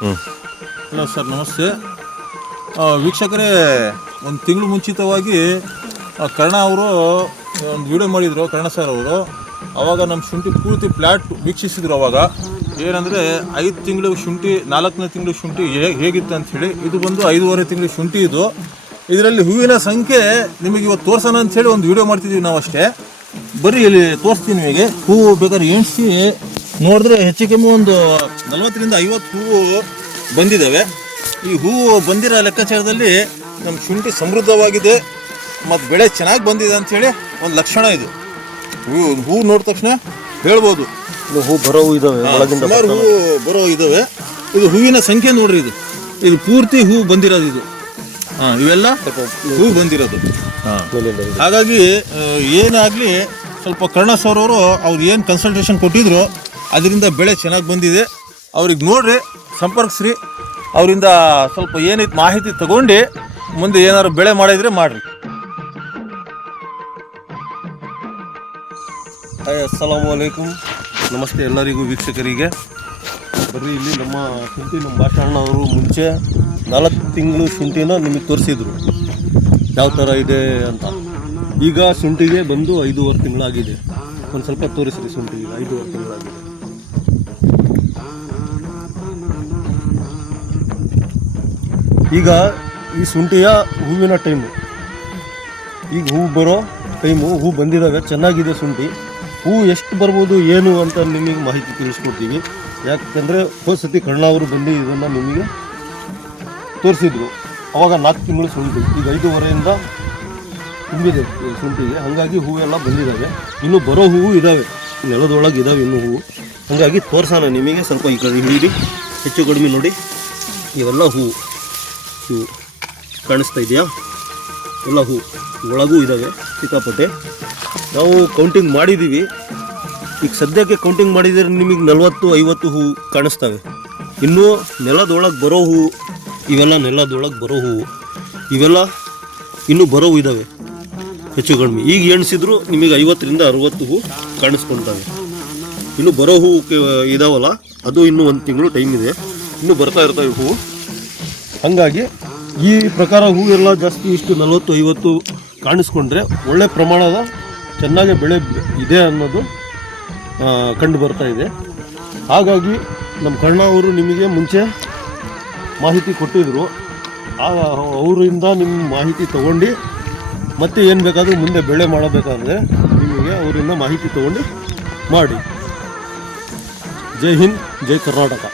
Hello sir, ನಮಸ್ತೆ. ವೀಕ್ಷಕರೇ, ಒಂದು ತಿಂಗಳು ಮುಂಚಿತವಾಗಿ ಕರ್ಣ ಅವರು ಒಂದು ವಿಡಿಯೋ ಮಾಡಿದರು, ಕರ್ಣ ಸರ್ ಅವರು. ಆವಾಗ ನಮ್ಮ ಶುಂಠಿ ಪೂರ್ತಿ ಪ್ಲ್ಯಾಟ್ ವೀಕ್ಷಿಸಿದ್ರು. ಅವಾಗ ಏನಂದರೆ 5 ತಿಂಗಳು ಶುಂಠಿ, 4ನೇ ತಿಂಗಳು ಶುಂಠಿ ಹೇಗಿತ್ತು ಅಂಥೇಳಿ. ಇದು ಬಂದು 5.5 ತಿಂಗಳು ಶುಂಠಿ. ಇದರಲ್ಲಿ ಹೂವಿನ ಸಂಖ್ಯೆ ನಿಮಗೆ ಇವತ್ತು ತೋರ್ಸೋಣ ಅಂಥೇಳಿ ಒಂದು ವಿಡಿಯೋ ಮಾಡ್ತಿದ್ದೀವಿ ನಾವು ಅಷ್ಟೇ. ಬರೀ ಇಲ್ಲಿ ತೋರಿಸ್ತೀನಿ ನಿಮಗೆ. ಹೂವು ಬೇಕಾದ್ರೆ ಎಣಿಸಿ ನೋಡಿದ್ರೆ ಹೆಚ್ಚು ಕಮ್ಮಿ ಒಂದು 40ರಿಂದ 50 ಹೂವು ಬಂದಿದ್ದಾವೆ. ಈ ಹೂವು ಬಂದಿರೋ ಲೆಕ್ಕಾಚಾರದಲ್ಲಿ ನಮ್ಮ ಶುಂಠಿ ಸಮೃದ್ಧವಾಗಿದೆ ಮತ್ತು ಬೆಳೆ ಚೆನ್ನಾಗಿ ಬಂದಿದೆ ಅಂಥೇಳಿ ಒಂದು ಲಕ್ಷಣ. ಇದು ಹೂವು ನೋಡಿದ ತಕ್ಷಣ ಹೇಳ್ಬೋದು. ಹೂ ಬರೋ ಇದಾವೆ, ಸುಮಾರು ಹೂವು ಬರೋ ಇದ್ದಾವೆ. ಇದು ಹೂವಿನ ಸಂಖ್ಯೆ ನೋಡ್ರಿ. ಇದು ಪೂರ್ತಿ ಹೂವು ಬಂದಿರೋದು. ಇದು ಇವೆಲ್ಲ ಹೂವು ಬಂದಿರೋದು. ಹಾಗಾಗಿ ಏನಾಗಲಿ, ಸ್ವಲ್ಪ ಕರ್ಣ ಸರ್ ಅವ್ರು ಏನು ಕನ್ಸಲ್ಟೇಷನ್ ಕೊಟ್ಟಿದ್ರು ಅದರಿಂದ ಬೆಳೆ ಚೆನ್ನಾಗಿ ಬಂದಿದೆ. ಅವ್ರಿಗೆ ನೋಡ್ರಿ, ಸಂಪರ್ಕಿಸ್ರಿ. ಅವರಿಂದ ಸ್ವಲ್ಪ ಏನೈತೆ ಮಾಹಿತಿ ತಗೊಂಡು ಮುಂದೆ ಏನಾದ್ರು ಬೆಳೆ ಮಾಡಿದರೆ ಮಾಡಿರಿ. ಅಸ್ಸಲಾಮು ಅಲೈಕುಮ್. ನಮಸ್ತೆ ಎಲ್ಲರಿಗೂ ವೀಕ್ಷಕರಿಗೆ. ಬರ್ರಿ, ಇಲ್ಲಿ ನಮ್ಮ ಶುಂಠಿ, ನಮ್ಮ ಭಾಷಣ್ಣ ಅವರು ಮುಂಚೆ 4 ತಿಂಗಳು ಶುಂಠಿನ ನಿಮಗೆ ತೋರಿಸಿದ್ರು ಯಾವ ಥರ ಇದೆ ಅಂತ. ಈಗ ಶುಂಠಿಗೆ ಬಂದು 5.5 ತಿಂಗಳಾಗಿದೆ. ಒಂದು ಸ್ವಲ್ಪ ತೋರಿಸ್ರಿ ಶುಂಠಿಗೆ 5.5 ತಿಂಗಳಾಗಿದೆ. ಈಗ ಈ ಶುಂಠಿಯ ಹೂವಿನ ಟೈಮು, ಈಗ ಹೂವು ಬರೋ ಟೈಮು. ಹೂ ಬಂದಿದ್ದಾವೆ, ಚೆನ್ನಾಗಿದೆ ಶುಂಠಿ. ಹೂವು ಎಷ್ಟು ಬರ್ಬೋದು ಏನು ಅಂತ ನಿಮಗೆ ಮಾಹಿತಿ ತಿಳಿಸ್ಕೊಡ್ತೀವಿ. ಯಾಕಂದರೆ ಹೋದ ಸತಿ ಕರ್ಣ ಅವರು ಬಂದು ಇದನ್ನು ನಿಮಗೆ ತೋರಿಸಿದ್ರು. ಅವಾಗ 4 ತಿಂಗಳು ಶುಂಠಿ, ಈಗ 5.5ರಿಂದ ತುಂಬಿದೆ ಶುಂಠಿಗೆ. ಹಾಗಾಗಿ ಹೂವೆಲ್ಲ ಬಂದಿದ್ದಾವೆ. ಇನ್ನೂ ಬರೋ ಹೂವು ಇದ್ದಾವೆ, ನೆಲದೊಳಗೆ ಇದ್ದಾವೆ ಇನ್ನೂ ಹೂವು. ಹಾಗಾಗಿ ತೋರಿಸೋಣ ನಿಮಗೆ. ಸ್ವಲ್ಪ ಈ ಕಡೆ ಹಿಡಿ, ಹೆಚ್ಚು ಕಡಿಮೆ ನೋಡಿ. ಇವೆಲ್ಲ ಹೂವು, ಇವು ಕಾಣಿಸ್ತಾ ಇದೆಯಾ? ಎಲ್ಲ ಹೂವು ಒಳಗೂ ಇದ್ದಾವೆ ಸಿಕ್ಕಾಪಟ್ಟೆ. ನಾವು ಕೌಂಟಿಂಗ್ ಮಾಡಿದ್ದೀವಿ. ಈಗ ಸದ್ಯಕ್ಕೆ ಕೌಂಟಿಂಗ್ ಮಾಡಿದರೆ ನಿಮಗೆ 40-50 ಹೂವು ಕಾಣಿಸ್ತವೆ. ಇನ್ನೂ ನೆಲದೊಳಗೆ ಬರೋ ಹೂವು ಇವೆಲ್ಲ, ನೆಲದೊಳಗೆ ಬರೋ ಹೂವು ಇವೆಲ್ಲ ಇನ್ನೂ ಬರೋವು ಇದ್ದಾವೆ ಹೆಚ್ಚು ಕಡಿಮೆ. ಈಗ ಎಣಿಸಿದ್ರು ನಿಮಗೆ 50ರಿಂದ 60 ಹೂವು ಕಾಣಿಸ್ಕೊಳ್ತವೆ. ಇನ್ನೂ ಬರೋ ಹೂವು ಇದಾವಲ್ಲ, ಅದು ಇನ್ನೂ 1 ತಿಂಗಳು ಟೈಮ್ ಇದೆ. ಇನ್ನೂ ಬರ್ತಾ ಇರ್ತವೆ ಹೂವು. ಹಾಗಾಗಿ ಈ ಪ್ರಕಾರ ಹೂವೆಲ್ಲ ಜಾಸ್ತಿ ಇಷ್ಟು 40-50 ಕಾಣಿಸ್ಕೊಂಡ್ರೆ ಒಳ್ಳೆ ಪ್ರಮಾಣದ ಚೆನ್ನಾಗಿ ಬೆಳೆ ಇದೆ ಅನ್ನೋದು ಕಂಡು ಬರ್ತಾ ಇದೆ. ಹಾಗಾಗಿ ನಮ್ಮ ಕರ್ಣ ಅವರು ನಿಮಗೆ ಮುಂಚೆ ಮಾಹಿತಿ ಕೊಟ್ಟಿದ್ದರು. ಅವರಿಂದ ನಿಮ್ಮ ಮಾಹಿತಿ ತಗೊಂಡು ಮತ್ತೆ ಏನು ಬೇಕಾದರೂ ಮುಂದೆ ಬೆಳೆ ಮಾಡಬೇಕಾದ್ರೆ ನಿಮಗೆ ಅವರಿಂದ ಮಾಹಿತಿ ತಗೊಂಡು ಮಾಡಿ. ಜೈ ಹಿಂದ್, ಜೈ ಕರ್ನಾಟಕ.